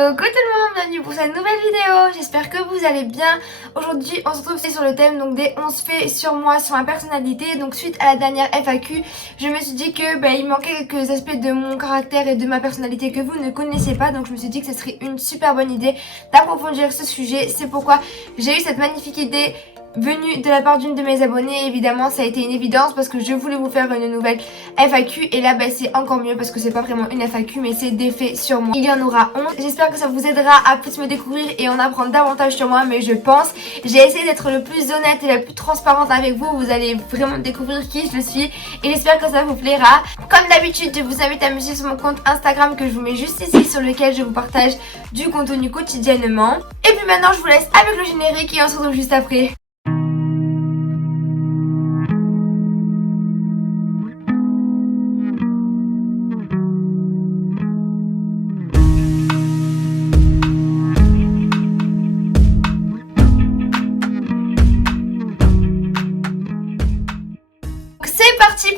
Coucou tout le monde, bienvenue pour cette nouvelle vidéo, j'espère que vous allez bien. Aujourd'hui on se retrouve sur le thème donc des 11 faits sur moi, sur ma personnalité. Donc suite à la dernière FAQ, je me suis dit que il manquait quelques aspects de mon caractère et de ma personnalité que vous ne connaissez pas. Donc je me suis dit que ce serait une super bonne idée d'approfondir ce sujet. C'est pourquoi j'ai eu cette magnifique idée venue de la part d'une de mes abonnées. Évidemment ça a été une évidence parce que je voulais vous faire une nouvelle FAQ et là c'est encore mieux parce que c'est pas vraiment une FAQ mais c'est des faits sur moi. Il y en aura 11. J'espère que ça vous aidera à plus me découvrir et en apprendre davantage sur moi, mais je pense j'ai essayé d'être le plus honnête et la plus transparente avec vous. Vous allez vraiment découvrir qui je suis et j'espère que ça vous plaira. Comme d'habitude, je vous invite à me suivre sur mon compte Instagram que je vous mets juste ici, sur lequel je vous partage du contenu quotidiennement. Et puis maintenant je vous laisse avec le générique et on se retrouve juste après.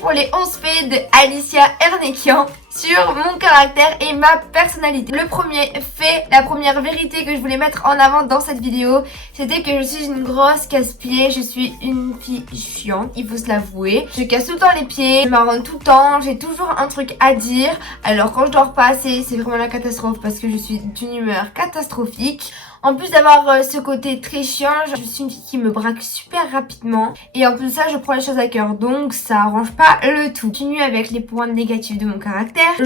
Pour les 11 faits de Alicia Hernekian sur mon caractère et ma personnalité. Le premier fait, la première vérité que je voulais mettre en avant dans cette vidéo, c'était que je suis une grosse casse-pied, je suis une fille chiante, il faut se l'avouer. Je casse tout le temps les pieds, je marronne tout le temps, j'ai toujours un truc à dire. Alors quand je dors pas assez, c'est vraiment la catastrophe parce que je suis d'une humeur catastrophique. En plus d'avoir ce côté très chiant, je suis une fille qui me braque super rapidement. Et en plus de ça, je prends les choses à cœur. Donc ça arrange pas le tout. Je continue avec les points négatifs de mon caractère. Je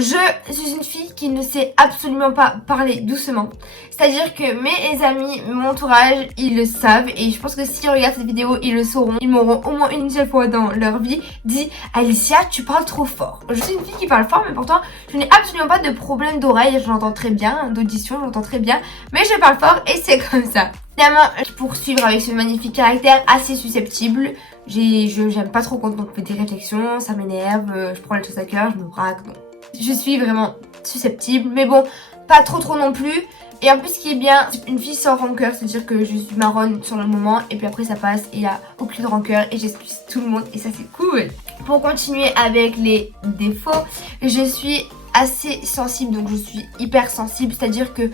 suis une fille qui ne sait absolument pas parler doucement. C'est-à-dire que mes amis, mon entourage, ils le savent. Et je pense que s'ils regardent cette vidéo, ils le sauront. Ils m'auront au moins une seule fois dans leur vie dit « Alicia, tu parles trop fort ». Je suis une fille qui parle fort, mais pourtant, je n'ai absolument pas de problème d'oreille. J'entends très bien, d'audition, j'entends très bien. Mais je parle fort. Et c'est comme ça. Évidemment, pour suivre avec ce magnifique caractère assez susceptible, j'aime pas trop quand on fait des réflexions, ça m'énerve, je prends les choses à cœur, je me braque, non. Je suis vraiment susceptible, mais bon, pas trop non plus. Et en plus, ce qui est bien, c'est une fille sans rancœur, c'est-à-dire que je suis marronne sur le moment et puis après ça passe et il n'y a aucune rancœur et j'excuse tout le monde et ça c'est cool. Pour continuer avec les défauts, je suis assez sensible, donc je suis hyper sensible, c'est-à-dire que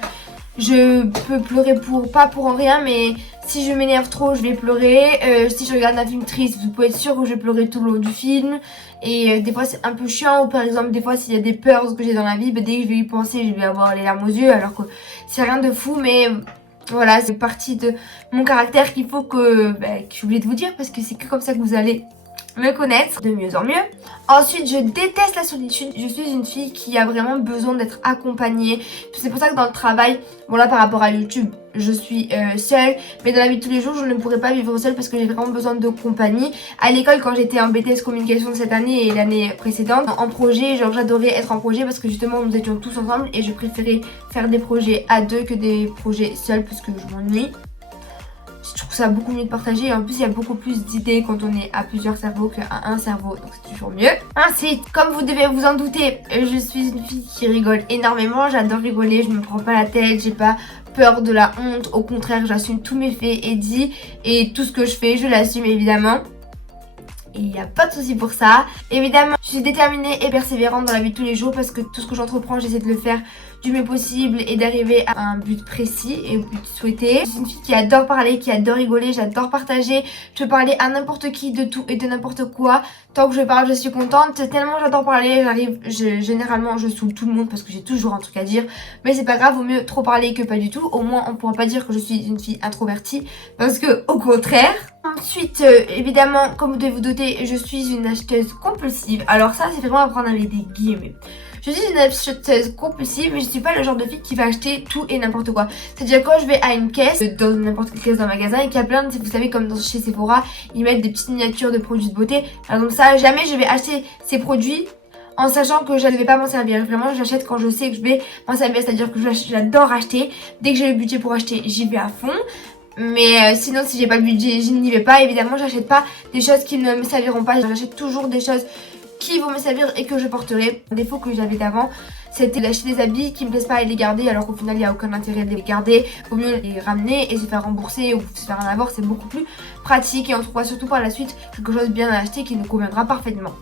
je peux pleurer pas pour rien, mais si je m'énerve trop, je vais pleurer. Si je regarde un film triste, vous pouvez être sûr que je vais pleurer tout le long du film. Et des fois, c'est un peu chiant. Ou par exemple, des fois, s'il y a des peurs que j'ai dans la vie, dès que je vais y penser, je vais avoir les larmes aux yeux. Alors que c'est rien de fou, mais voilà, c'est partie de mon caractère qu'il faut que j'ai oublié de vous dire. Parce que c'est que comme ça que vous allez me connaître de mieux en mieux. Ensuite, je déteste la solitude. Je suis une fille qui a vraiment besoin d'être accompagnée. C'est pour ça que dans le travail, bon là par rapport à YouTube, je suis seule. Mais dans la vie de tous les jours, je ne pourrais pas vivre seule parce que j'ai vraiment besoin de compagnie. À l'école, quand j'étais en BTS communication cette année et l'année précédente, en projet, genre j'adorais être en projet parce que justement nous étions tous ensemble et je préférais faire des projets à deux que des projets seuls parce que je m'ennuie. Je trouve ça beaucoup mieux de partager et en plus il y a beaucoup plus d'idées quand on est à plusieurs cerveaux qu'à un cerveau, donc c'est toujours mieux. Ensuite, comme vous devez vous en douter, je suis une fille qui rigole énormément, j'adore rigoler, je me prends pas la tête, j'ai pas peur de la honte, au contraire j'assume tous mes faits et dits et tout ce que je fais je l'assume évidemment. Et il n'y a pas de souci pour ça. Évidemment, je suis déterminée et persévérante dans la vie de tous les jours parce que tout ce que j'entreprends, j'essaie de le faire du mieux possible et d'arriver à un but précis et au but souhaité. Je suis une fille qui adore parler, qui adore rigoler, j'adore partager. Je peux parler à n'importe qui de tout et de n'importe quoi. Tant que je parle, je suis contente. Tellement j'adore parler, généralement je saoule tout le monde parce que j'ai toujours un truc à dire. Mais c'est pas grave, vaut mieux trop parler que pas du tout. Au moins on pourra pas dire que je suis une fille introvertie parce que au contraire. Ensuite, évidemment, comme vous devez vous douter, je suis une acheteuse compulsive. Alors ça, c'est vraiment à prendre avec des guillemets. Je suis une acheteuse compulsive, mais je suis pas le genre de fille qui va acheter tout et n'importe quoi. C'est-à-dire quand je vais à une caisse, dans n'importe quelle caisse d'un magasin, et qu'il y a plein de, vous savez, comme chez Sephora, ils mettent des petites miniatures de produits de beauté. Par exemple ça, jamais je vais acheter ces produits en sachant que je ne vais pas m'en servir. Vraiment, j'achète quand je sais que je vais m'en servir, c'est-à-dire que j'adore acheter. Dès que j'ai le budget pour acheter, j'y vais à fond. Mais sinon si j'ai pas le budget, je n'y vais pas. Évidemment j'achète pas des choses qui ne me serviront pas. J'achète toujours des choses qui vont me servir et que je porterai. Un défaut que j'avais d'avant, c'était d'acheter des habits qui me plaisent pas et les garder alors qu'au final il n'y a aucun intérêt de les garder. Vaut mieux les ramener et se faire rembourser ou se faire en avoir, c'est beaucoup plus pratique et on trouvera surtout par la suite quelque chose bien à acheter qui nous conviendra parfaitement.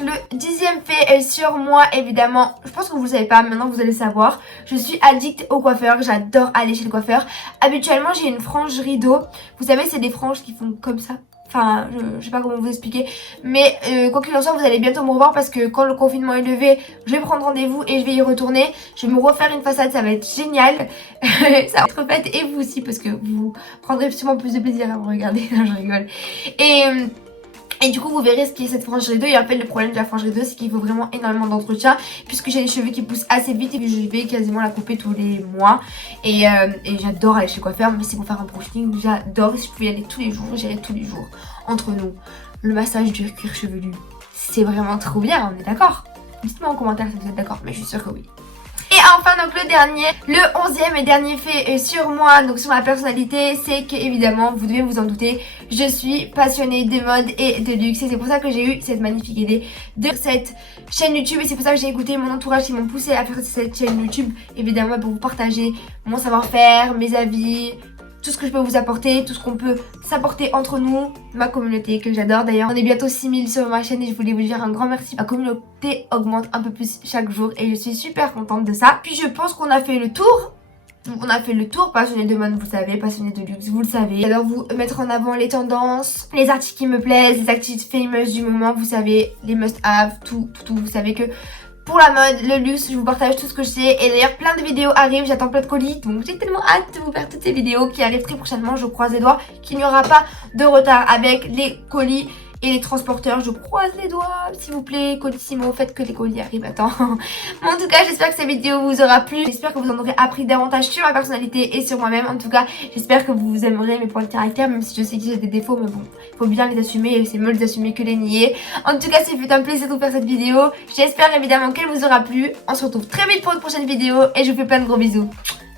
le 10e fait sur moi, évidemment, je pense que vous le savez pas, maintenant vous allez savoir, je suis addict au coiffeur, j'adore aller chez le coiffeur. Habituellement j'ai une frange rideau, vous savez c'est des franges qui font comme ça. Enfin, je sais pas comment vous expliquer. Mais quoi qu'il en soit, vous allez bientôt me revoir parce que quand le confinement est levé, je vais prendre rendez-vous et je vais y retourner. Je vais me refaire une façade, ça va être génial. Ça va être fait et vous aussi parce que vous prendrez sûrement plus de plaisir à me regarder. Non, je rigole. Et du coup vous verrez ce qui est cette frange rideau. Et en fait le problème de la frange rideau c'est qu'il faut vraiment énormément d'entretien puisque j'ai les cheveux qui poussent assez vite et que je vais quasiment la couper tous les mois. Et j'adore aller chez le coiffeur, mais c'est pour faire un brushing, j'adore. Si je pouvais y aller tous les jours, j'irais tous les jours. Entre nous, le massage du cuir chevelu, c'est vraiment trop bien, on est d'accord? Dites-moi en commentaire si vous êtes d'accord, mais je suis sûre que oui. Et enfin donc le dernier, le 11e et dernier fait sur moi, donc sur ma personnalité, c'est que évidemment vous devez vous en douter, je suis passionnée de mode et de luxe et c'est pour ça que j'ai eu cette magnifique idée de cette chaîne YouTube et c'est pour ça que j'ai écouté mon entourage qui m'ont poussé à faire cette chaîne YouTube, évidemment pour vous partager mon savoir-faire, mes avis, tout ce que je peux vous apporter, tout ce qu'on peut s'apporter entre nous, ma communauté que j'adore. D'ailleurs on est bientôt 6000 sur ma chaîne et je voulais vous dire un grand merci. Ma communauté augmente un peu plus chaque jour et je suis super contente de ça. Puis je pense qu'on a fait le tour. On a fait le tour, passionné de mode, vous savez, passionné de luxe, vous le savez. Alors vous mettre en avant les tendances, les articles qui me plaisent, les activités famous du moment, vous savez, les must-have, tout, vous savez que pour la mode, le luxe, je vous partage tout ce que je sais. Et d'ailleurs plein de vidéos arrivent, j'attends plein de colis. Donc j'ai tellement hâte de vous faire toutes ces vidéos qui arrivent très prochainement. Je croise les doigts qu'il n'y aura pas de retard avec les colis et les transporteurs. Je croise les doigts, s'il vous plaît, Colissimo, faites que les colis arrivent à temps. Mais en tout cas, j'espère que cette vidéo vous aura plu. J'espère que vous en aurez appris davantage sur ma personnalité et sur moi-même. En tout cas, j'espère que vous aimerez mes points de caractère, même si je sais que j'ai des défauts, mais bon, il faut bien les assumer et c'est mieux les assumer que les nier. En tout cas, c'est fait un plaisir de vous faire cette vidéo. J'espère évidemment qu'elle vous aura plu. On se retrouve très vite pour une prochaine vidéo et je vous fais plein de gros bisous.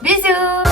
Bisous!